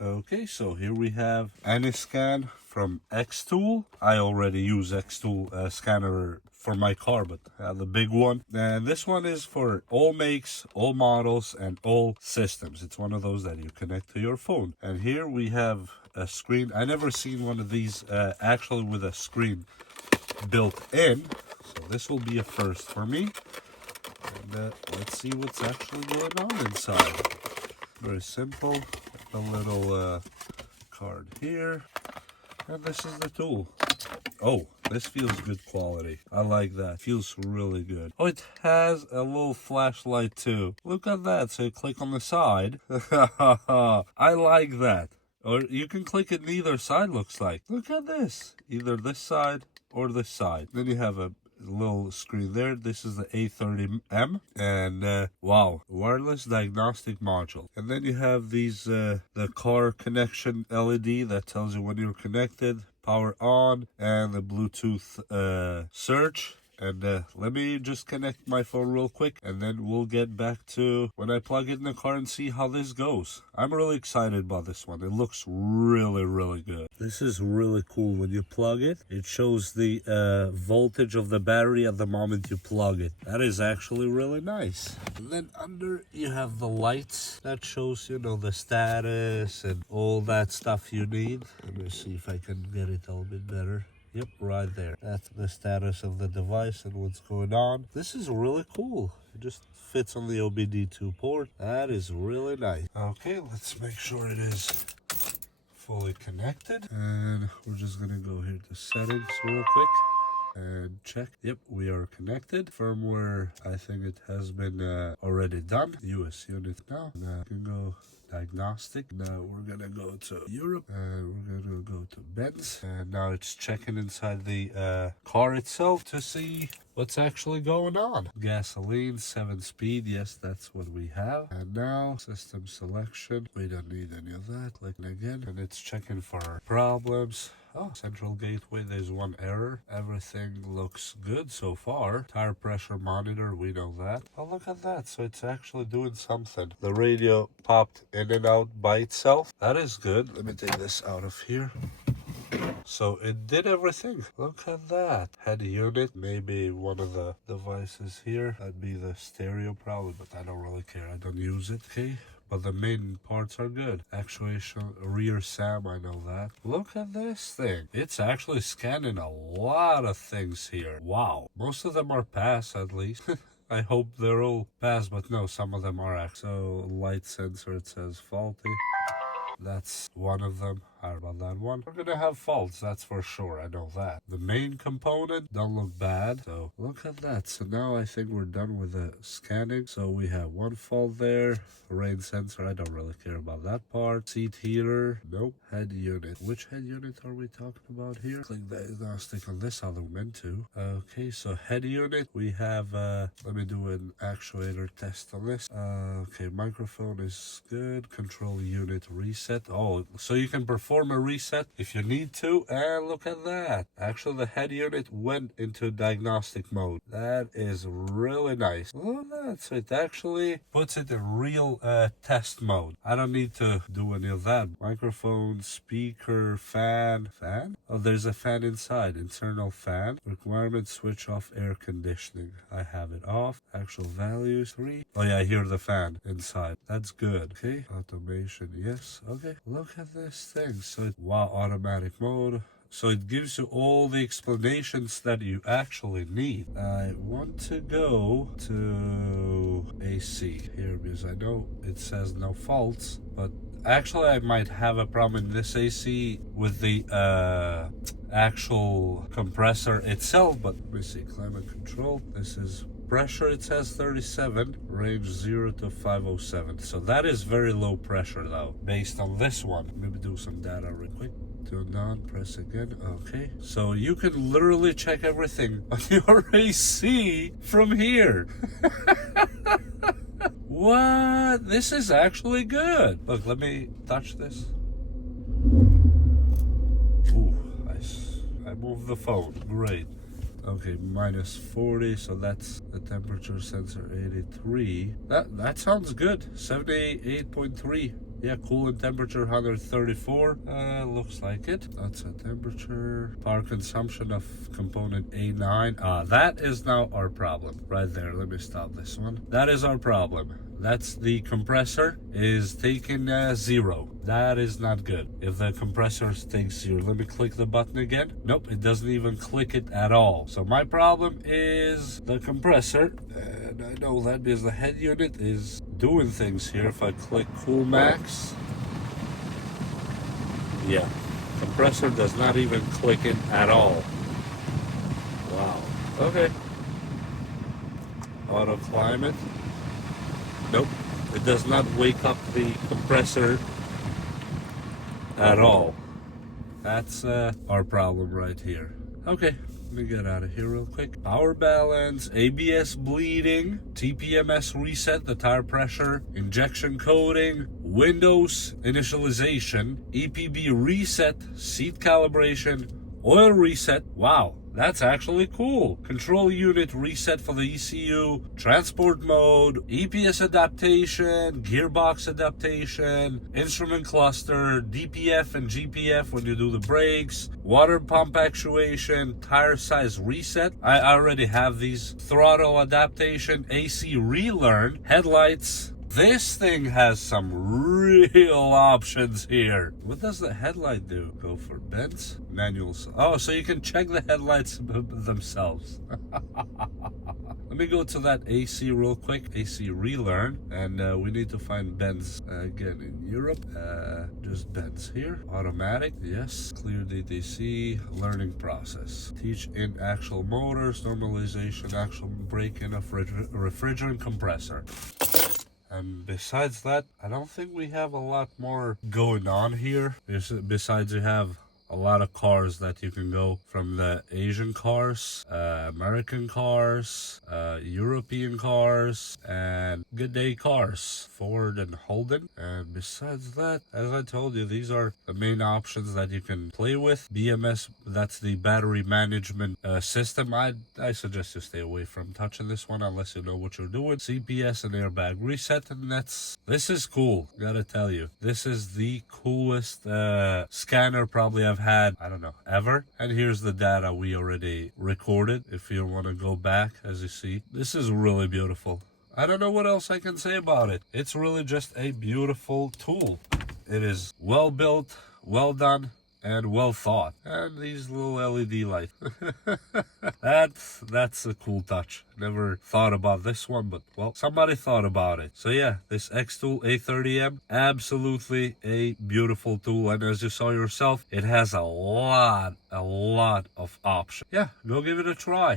Okay, so here we have AnyScan from Xtool. I already use Xtool scanner for my car, but the big one. And this one is for all makes, all models, and all systems. It's one of those that you connect to your phone. And here we have a screen. I never seen one of these actually with a screen built in. So this will be a first for me. And let's see what's actually going on inside. Very simple. A little card here. And this is the tool. Oh, this feels good quality. I like that. Feels really good. Oh, it has a little flashlight too. Look at that. So you click on the side. I like that. Or you can click it either side, looks like. Look at this. Either this side or this side. Then you have a little screen there. This is the A30M, and wow, wireless diagnostic module. And then you have these the car connection LED that tells you when you're connected, power on, and the Bluetooth search. And let me just connect my phone real quick, and then we'll get back to when I plug it in the car and see how this goes. I'm really excited about this one. It looks really, really good. This is really cool. When you plug it, it shows the voltage of the battery at the moment you plug it. That is actually really nice. And then under you have the lights that shows, you know, the status and all that stuff you need. Let me see if I can get it a little bit better. Yep, right there. That's the status of the device and what's going on. This is really cool. It just fits on the OBD2 port. That is really nice. Okay, let's make sure it is fully connected. And we're just gonna go here to settings real quick and check. Yep, we are connected. Firmware, I think it has been already done. US unit now. Now you can go diagnostic. Now we're gonna go to Europe and we're gonna go to Benz, and now it's checking inside the car itself to see what's actually going on. Gasoline, 7-speed, yes, that's what we have. And now system selection, we don't need any of that. Clicking again, and it's checking for problems. Oh, central gateway, there's one error. Everything looks good so far. Tire pressure monitor, we know that. Oh, look at that. So it's actually doing something. The radio popped in and out by itself. That is good. Let me take this out of here. So it did everything. Look at that. Head unit, maybe one of the devices here. That'd be the stereo probably, but I don't really care. I don't use it, okay? But the main parts are good. Actuation, rear SAM, I know that. Look at this thing. It's actually scanning a lot of things here. Wow. Most of them are pass, at least. I hope they're all pass, but no, some of them are actually. So, light sensor, it says faulty. That's one of them. How about that one? We're gonna have faults, that's for sure. I know that. The main component don't look bad. So look at that. So now I think we're done with the scanning. So we have one fault there. Rain sensor, I don't really care about that part. Seat heater, nope. Head unit. Which head unit are we talking about here? Click diagnostic on this other one too. Okay, so head unit, we have let me do an actuator test on this. Okay, microphone is good. Control unit reset. Oh, so you can perform a reset if you need to. And look at that. Actually, the head unit went into diagnostic mode. That is really nice. Look at that. So it actually puts it in real test mode. I don't need to do any of that. Microphone, speaker, fan. Fan? Oh, there's a fan inside. Internal fan. Requirement, switch off air conditioning. I have it off. Actual values, 3. Oh yeah, I hear the fan inside. That's good. Okay. Automation, yes. Okay. Look at this thing. So it, wow, automatic mode. So it gives you all the explanations that you actually need. I want to go to AC here because I know it says no faults, but actually I might have a problem in this AC with the actual compressor itself. But let me see, climate control. This is pressure, it says 37, range 0 to 507. So that is very low pressure though, based on this one. Maybe do some data real quick. Turn on, press again. Okay, so you can literally check everything on your AC from here. What? This is actually good. Look, let me touch this. Ooh, I moved the phone. Great. Okay, minus 40, so that's the temperature sensor, 83. That sounds good. 78.3 Yeah, coolant temperature 134. Looks like it. That's a temperature. Power consumption of component A9. That is now our problem. Right there. Let me stop this one. That is our problem. That's the compressor is taking 0. That is not good. If the compressor takes 0, let me click the button again. Nope, it doesn't even click it at all. So my problem is the compressor. And I know that because the head unit is doing things here. If I click Cool Max, yeah, compressor does not even click it at all. Wow. Okay. Auto climate. Nope, it does not wake up the compressor at all. That's our problem right here. Okay, let me get out of here real quick. Power balance, ABS bleeding, TPMS reset, the tire pressure, injection coating, Windows initialization, EPB reset, seat calibration, oil reset. Wow, that's actually cool. Control unit reset for the ECU, transport mode, EPS adaptation, gearbox adaptation, instrument cluster, DPF and GPF when you do the brakes, water pump actuation, tire size reset. I already have these. Throttle adaptation, AC relearn, headlights. This thing has some real options here. What does the headlight do? Go for bends, manuals. Oh, so you can check the headlights themselves. Let me go to that AC real quick. AC relearn, and we need to find bends again in Europe. Just bends here. Automatic, yes. Clear DTC. Learning process. Teach in actual motors. Normalization. Actual break-in of refrigerant compressor. And besides that, I don't think we have a lot more going on here. Besides, you have a lot of cars that you can go from the Asian cars, American cars, European cars, and Good Day cars, Ford and Holden. And besides that, as I told you, these are the main options that you can play with. BMS, that's the battery management system. I suggest you stay away from touching this one unless you know what you're doing. CPS and airbag reset, and this is cool. Gotta tell you, this is the coolest scanner probably I've had, I don't know, ever. And here's the data we already recorded. If you want to go back, as you see, this is really beautiful. I don't know what else I can say about it. It's really just a beautiful tool. It is well built, well done, and well thought. And these little LED lights. That's a cool touch. Never thought about this one, but well, somebody thought about it. So yeah, this Xtool A30M, absolutely a beautiful tool. And as you saw yourself, it has a lot of options. Yeah, go give it a try.